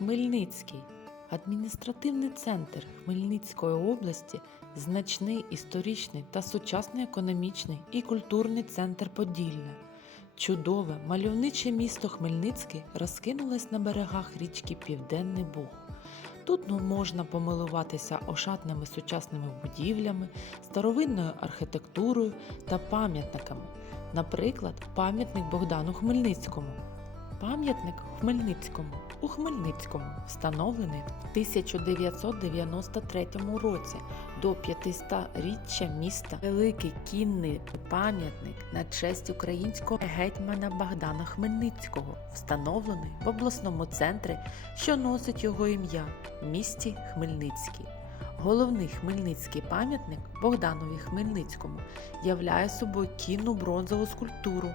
Хмельницький. Адміністративний центр Хмельницької області значний історичний та сучасний економічний і культурний центр Поділля. Чудове, мальовниче місто Хмельницький розкинулось на берегах річки Південний Буг. Тут ну, можна помилуватися ошатними сучасними будівлями, старовинною архітектурою та пам'ятниками. Наприклад, пам'ятник Богдану Хмельницькому. Пам'ятник Хмельницькому у Хмельницькому встановлений в 1993 році до 500-річчя міста. Великий кінний пам'ятник на честь українського гетьмана Богдана Хмельницького, встановлений в обласному центрі, що носить його ім'я в місті Хмельницький. Головний хмельницький пам'ятник Богданові Хмельницькому являє собою кінну бронзову скульптуру.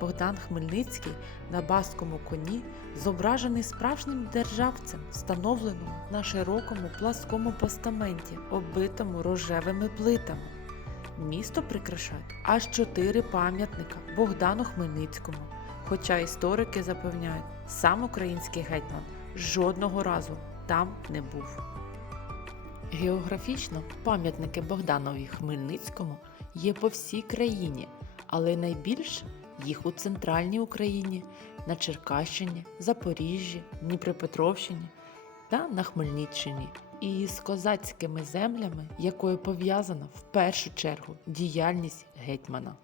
Богдан Хмельницький на баскому коні зображений справжнім державцем, встановленому на широкому пласкому постаменті, оббитому рожевими плитами. Місто прикрашають аж чотири пам'ятника Богдану Хмельницькому. Хоча історики запевняють, сам український гетьман жодного разу там не був. Географічно пам'ятники Богданові Хмельницькому є по всій країні, але найбільш їх у центральній Україні, на Черкащині, Запоріжжі, Дніпропетровщині та на Хмельниччині. І з козацькими землями, якою пов'язана в першу чергу діяльність гетьмана.